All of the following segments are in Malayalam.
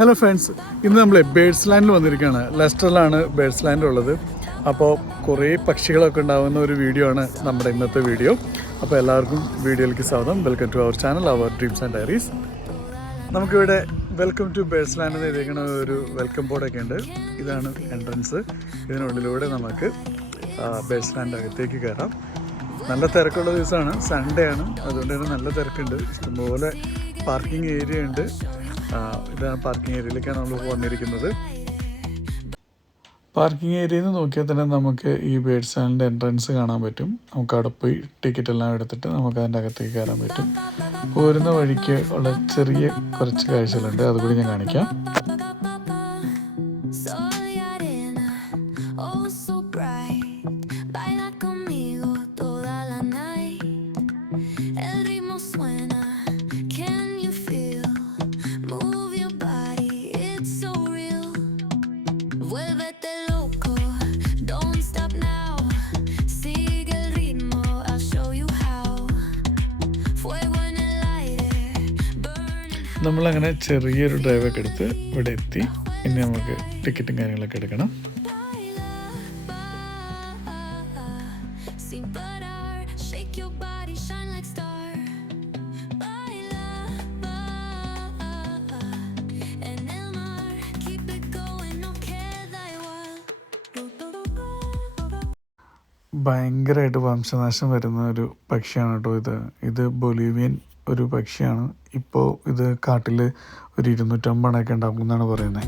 ഹലോ ഫ്രണ്ട്സ്, ഇന്ന് നമ്മൾ ബേഡ്സ് ലാൻഡിൽ വന്നിരിക്കുകയാണ്. ലെസ്റ്ററിലാണ് ബേഡ്സ് ലാൻഡ് ഉള്ളത്. അപ്പോൾ കുറേ പക്ഷികളൊക്കെ ഉണ്ടാകുന്ന ഒരു വീഡിയോ ആണ് നമ്മുടെ ഇന്നത്തെ വീഡിയോ. അപ്പോൾ എല്ലാവർക്കും വീഡിയോയിലേക്ക് സ്വാഗതം. Welcome to our channel, our dreams and diaries. നമുക്കിവിടെ വെൽക്കം ടു ബേഡ്സ് ലാൻഡ് എന്ന് എഴുതിയിരിക്കുന്ന ഒരു വെൽക്കം ബോർഡൊക്കെ ഉണ്ട്. ഇതാണ് എൻട്രൻസ്. ഇതിനുള്ളിലൂടെ നമുക്ക് ബേഡ്സ് ലാൻഡ് അകത്തേക്ക് കയറാം. നല്ല തിരക്കുള്ള ദിവസമാണ്, സൺഡേ ആണ്, അതുകൊണ്ട് തന്നെ നല്ല തിരക്കുണ്ട്. ഇഷ്ടംപോലെ പാർക്കിംഗ് ഏരിയ ഉണ്ട്. ഇതാണ് പാർക്കിംഗ് ഏരിയയിലേക്കാണ് നമ്മൾ വന്നിരിക്കുന്നത്. പാർക്കിംഗ് ഏരിയയിൽ നിന്ന് നോക്കിയാൽ തന്നെ നമുക്ക് ഈ ബേഡ്സ് ലാൻഡിൻ്റെ എൻട്രൻസ് കാണാൻ പറ്റും. നമുക്ക് അവിടെ പോയി ടിക്കറ്റ് എല്ലാം എടുത്തിട്ട് നമുക്ക് അതിൻ്റെ അകത്തേക്ക് കയറാൻ പറ്റും. പോരുന്ന വഴിക്ക് ഉള്ള ചെറിയ കുറച്ച് കാഴ്ചകളുണ്ട്, അതുകൂടി ഞാൻ കാണിക്കാം. നമ്മളങ്ങനെ ചെറിയൊരു ഡ്രൈവൊക്കെ എടുത്ത് ഇവിടെ എത്തി. ഇനി നമുക്ക് ടിക്കറ്റും കാര്യങ്ങളൊക്കെ എടുക്കണം. ഭയങ്കരമായിട്ട് വംശനാശം വരുന്ന ഒരു പക്ഷിയാണ് കേട്ടോ ഇത് ബൊളീവിയൻ ഒരു പക്ഷിയാണ്. ഇപ്പോൾ ഇത് കാട്ടിൽ ഒരു 250 ഉണ്ടാകും എന്നാണ് പറയുന്നത്.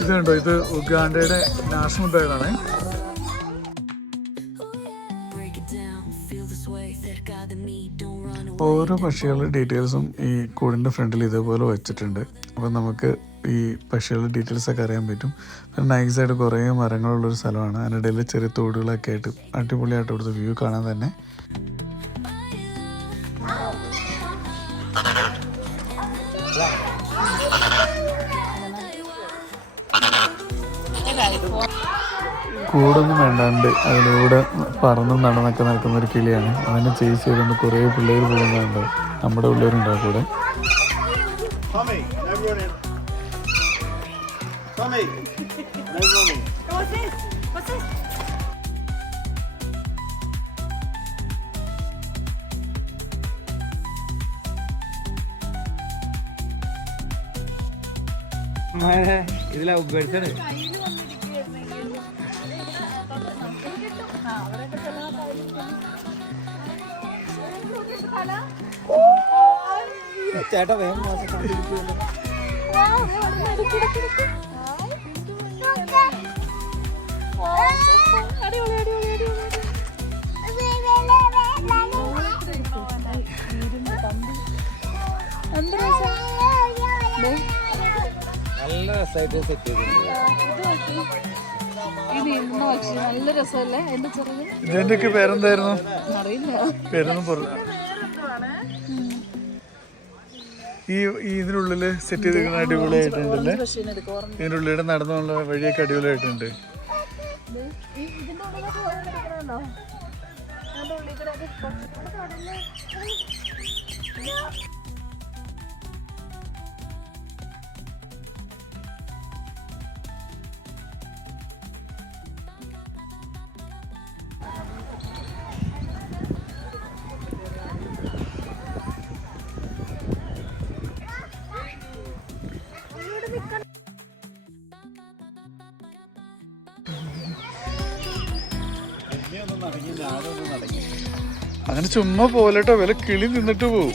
ഇത് കണ്ടോ, ഇത് ഉഗാണ്ടയുടെ നാഷണൽ ബേർഡാണ്. ഓരോ പക്ഷികളുടെ ഡീറ്റെയിൽസും ഈ കൂടിൻ്റെ ഫ്രണ്ടിൽ ഇതേപോലെ വെച്ചിട്ടുണ്ട്. അപ്പം നമുക്ക് ഈ പക്ഷികളുടെ ഡീറ്റെയിൽസൊക്കെ അറിയാൻ പറ്റും. പിന്നെ നൈസായിട്ട് കുറേ മരങ്ങളുള്ളൊരു സ്ഥലമാണ്. അതിനിടയിൽ ചെറിയ തോടുകളൊക്കെ ആയിട്ട് അടിപൊളിയായിട്ട് ഇവിടുത്തെ വ്യൂ കാണാൻ തന്നെ. കൂടൊന്നും വേണ്ടാണ്ട് അതിലൂടെ പറന്നും നടന്നൊക്കെ നടക്കുന്ന ഒരു കിളിയാണ്. അതിനെ ചേസ് ചെയ്തുകൊണ്ട് കുറേ പിള്ളേർ പോകുന്നുണ്ട്. നമ്മുടെ പിള്ളേരുണ്ടാവും കൂടെ. ഇതിലാ ഉപയോഗിച്ചത്. ചേട്ടാ വേഗം നല്ല രസമായിട്ട് സെറ്റ് ചെയ്തിട്ടുണ്ട്. നല്ല രസമല്ലേ? ഇതിന്റെയൊക്കെ പേരെന്തായിരുന്നു? അറിയില്ല, പേരൊന്നും പറഞ്ഞു. ഇതിനുള്ളിൽ സെറ്റ് ചെയ്തിരിക്കുന്ന അടിപൊളിയായിട്ടുണ്ടല്ലേ? ഇതിൻ്റെ ഉള്ളിലൂടെ നടന്നുള്ള വഴിയൊക്കെ അടിപൊളിയായിട്ടുണ്ട്. അങ്ങനെ ചുമ്മാ പോലെട്ടോ, വില കിളി നിന്നിട്ട് പോവും.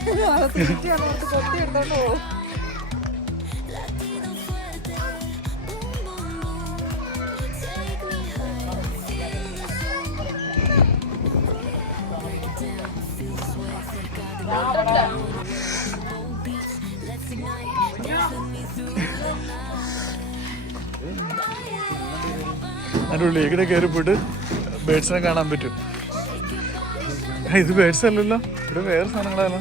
അതിൻ്റെ ഉള്ളിലേക്ക് കയറി പോയിട്ട് ബേഡ്സിനെ കാണാൻ പറ്റും. ഇത് ബേഡ്സ് അല്ലല്ലോ, ഇവിടെ വേറെ സാധനങ്ങളാണല്ലോ.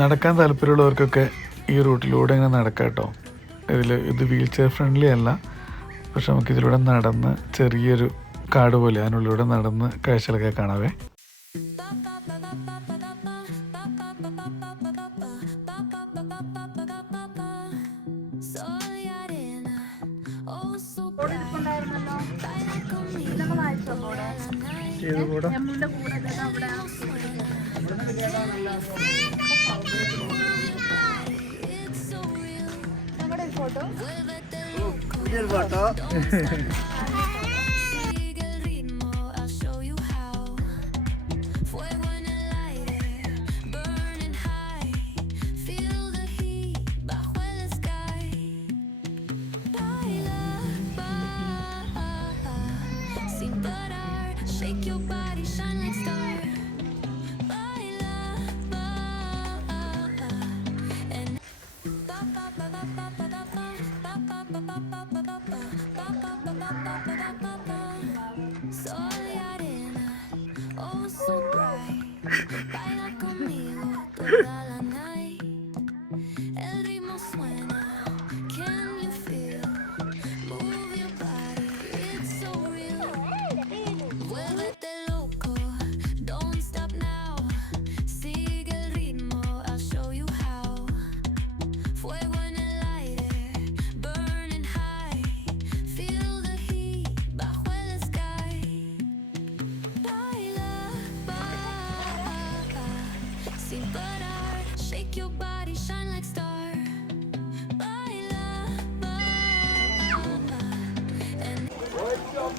നടക്കാൻ താല്പര്യമുള്ളവർക്കൊക്കെ ഈ റൂട്ടിലൂടെ ഇങ്ങനെ നടക്കാം കേട്ടോ. ഇത് വീൽ ചെയർ ഫ്രണ്ട്ലി അല്ല, പക്ഷെ നമുക്കിതിലൂടെ നടന്ന് ചെറിയൊരു കാട് പോലെ അതിനുള്ളിലൂടെ നടന്ന് കാഴ്ചകളൊക്കെ കാണാവേ.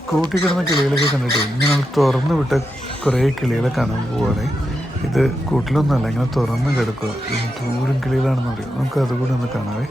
കൂട്ടിക്കിടന്ന കിളികളൊക്കെ കണ്ടിട്ട് ഇങ്ങനെ തുറന്നു വിട്ട കുറേ കിളികളെ കാണാൻ പോവാണ്. ഇത് കൂട്ടിലൊന്നുമല്ല, ഇങ്ങനെ തുറന്ന് കിടക്കുക. ദൂരം കിളികളാണെന്ന് പറയും. നമുക്ക് അതുകൂടി ഒന്ന് കാണാവേ.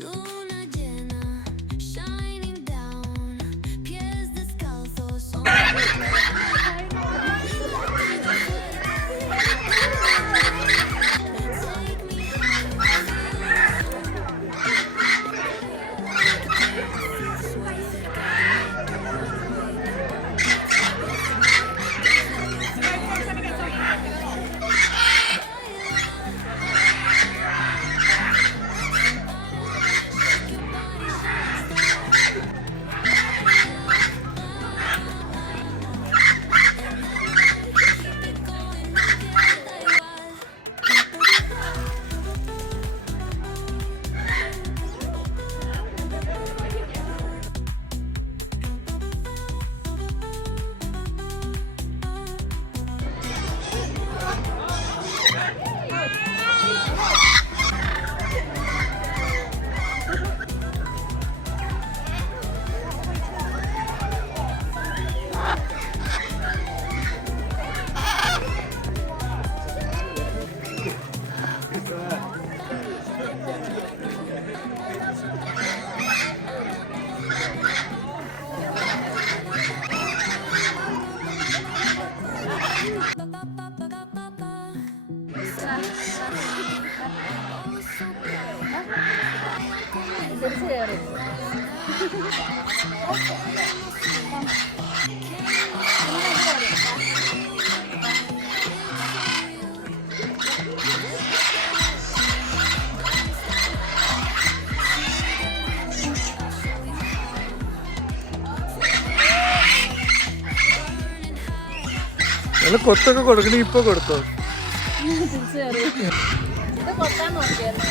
Luna കയറി. നല്ല കൊത്തൊക്കെ കൊടുക്കണേ, ഇപ്പൊ കൊടുത്തോ? തിരിച്ചു കയറി. ഇത് കൊത്താൻ നോക്കിയായിരുന്നു.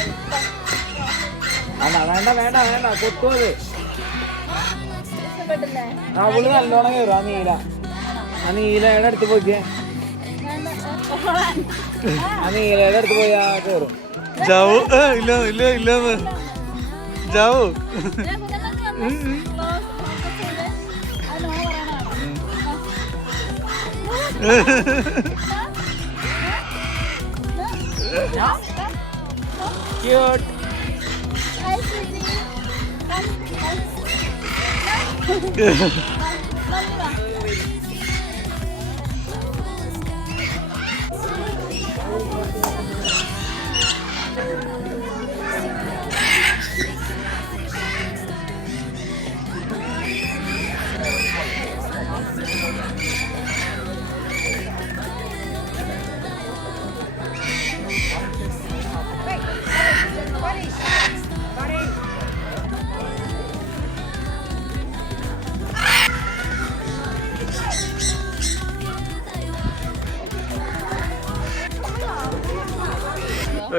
വേണ്ട വേണ്ട വേണ്ട കൊത്തുവത്. ഇഷ്ടപ്പെട്ടില്ലേ? അവള് നല്ലോണം കയറും. ആ നീലയുടെ അടുത്ത് പോയിക്കേ. ആ നീലയുടെ അടുത്ത് പോയാ കയറും. ജാവു ഇല്ല ഇല്ല ഇല്ലെന്ന് ജാവു. Cute.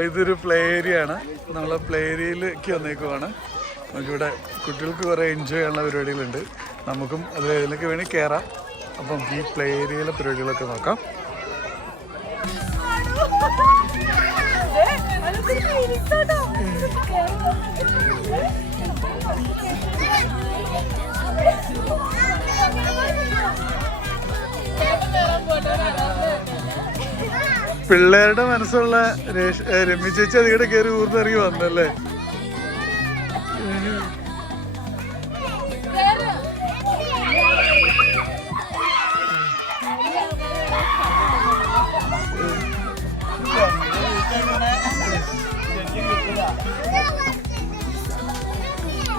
ഇതൊരു പ്ലേ ഏരിയ ആണ്. നമ്മൾ പ്ലേ ഏരിയയിലേക്ക് വന്നേക്കുവാണ്. നമുക്കിവിടെ കുട്ടികൾക്ക് കുറേ എൻജോയ് ചെയ്യാനുള്ള പരിപാടികളുണ്ട്. നമുക്കും അതിലേക്ക് വേണമെങ്കിൽ കയറാം. അപ്പം ഈ പ്ലേ ഏരിയയിലെ പരിപാടികളൊക്കെ നോക്കാം. പിള്ളേരുടെ മനസ്സുള്ള രമ്യ ചേച്ചി അതിവിടെ കയറി ഊർന്നിറങ്ങി വന്നല്ലേ.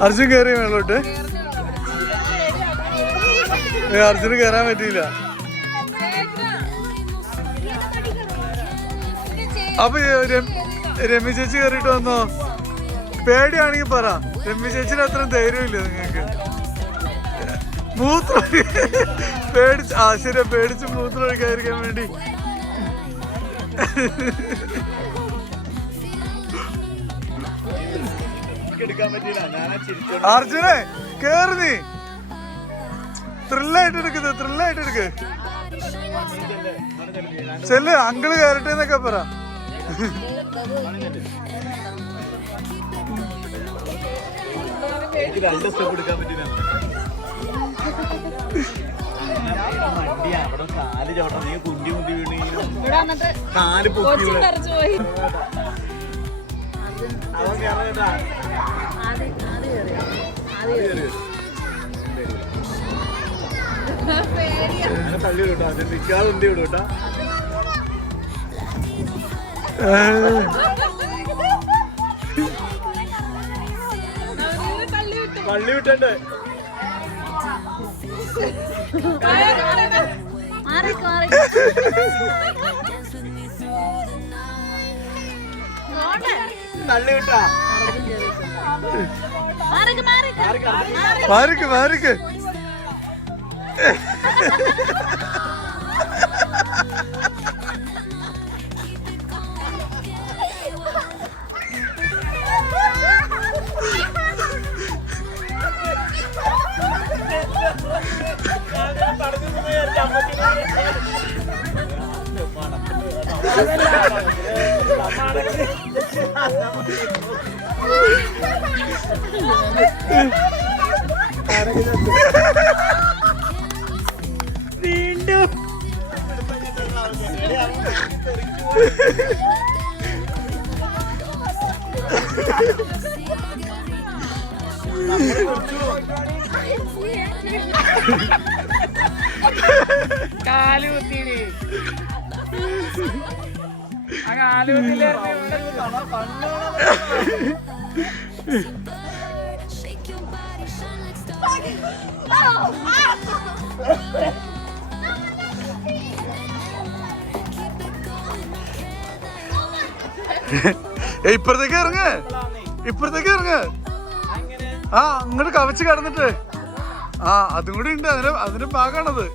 അർജുൻ കയറിയ മേളോട്ട്. അർജുന് കയറാൻ പറ്റിയില്ല. അപ്പൊ രമ്യ ചേച്ചി കയറിയിട്ട് വന്നോ? പേടിയാണെങ്കിൽ പറ. രമ്യ ചേച്ചിന് അത്ര ധൈര്യമില്ല നിങ്ങൾക്ക്. മൂത്രം പേടിച്ച് ശരിയാ, പേടിച്ച് മൂത്രം ഒഴിക്കാതിരിക്കാൻ വേണ്ടി. അർജുനെ കേറി, നീ ത്രില്ലായിട്ട് എടുക്കുന്നത്, ത്രില്ലായിട്ട് എടുക്ക്. ചെല്ല്, അങ്കിള് കയറട്ടെ എന്നൊക്കെ പറ. തള്ളി വിട്ടോ, അത് നിൽക്കാതെ ഉന്തി വിടും കേട്ടോ. പള്ളി വിട്ടേ. തള്ളി വിട്ടാ. മാറിക്ക് മാറിക്ക്. വീണ്ടും കാലുകുത്തിയില് ആ കാലുകുത്തിയില് ഇപ്പുറത്തേക്ക് ഇറങ്ങ്, ഇപ്പുറത്തേക്ക് ഇറങ്ങ്. ആ അങ്ങോട്ട് കവച്ച് കിടന്നിട്ട്. ആ അതും കൂടി ഉണ്ട്, അതിന്റെ ഭാഗമാണത്.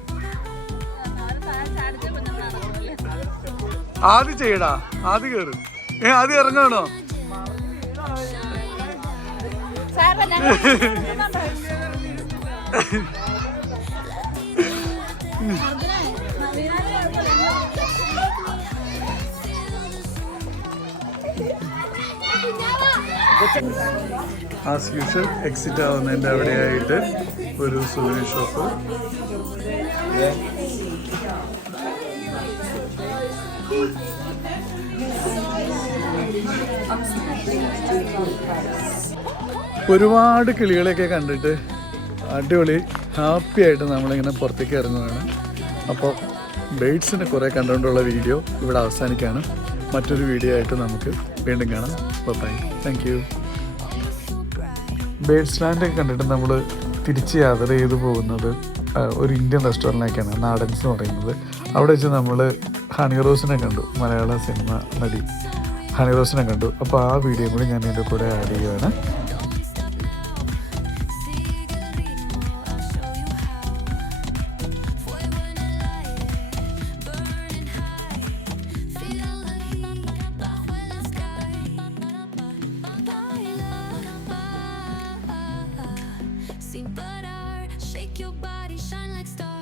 ആദ്യം ചെയ്യടാ, ആദ്യം കേറ്. ആദ്യം ഇറങ്ങാണോ? ആസ് യൂഷ്വൽ എക്സിറ്റ് ആവുന്നതിൻ്റെ അവിടെയായിട്ട് ഒരു സുവനീർ ഷോപ്പ്. ഒരുപാട് കിളികളെയൊക്കെ കണ്ടിട്ട് അടിപൊളി ഹാപ്പി ആയിട്ട് നമ്മളിങ്ങനെ പുറത്തേക്ക് ഇറങ്ങുകയാണ്. അപ്പോൾ ബേഡ്സിനെ കുറേ കണ്ടുകൊണ്ടുള്ള വീഡിയോ ഇവിടെ അവസാനിക്കുകയാണ്. മറ്റൊരു വീഡിയോ ആയിട്ട് നമുക്ക് വീണ്ടും കാണാം. Bye, thank you. ബേഡ്സ് ലാൻഡൊക്കെ കണ്ടിട്ട് നമ്മൾ തിരിച്ച് യാത്ര ചെയ്ത് പോകുന്നത് ഒരു ഇന്ത്യൻ റെസ്റ്റോറൻറ്റിലേക്കാണ്, നാടൻസ് എന്ന് പറയുന്നത്. അവിടെ വെച്ച് നമ്മൾ ഹണി റോസിനെ കണ്ടു, മലയാള സിനിമ നടി ഹണി റോസിനെ കണ്ടു. അപ്പോൾ ആ വീഡിയോ കൂടി ഞാൻ എൻ്റെ കൂടെ ആഡ് ചെയ്യുകയാണ്. Sin parar, shake your body, shine like stars.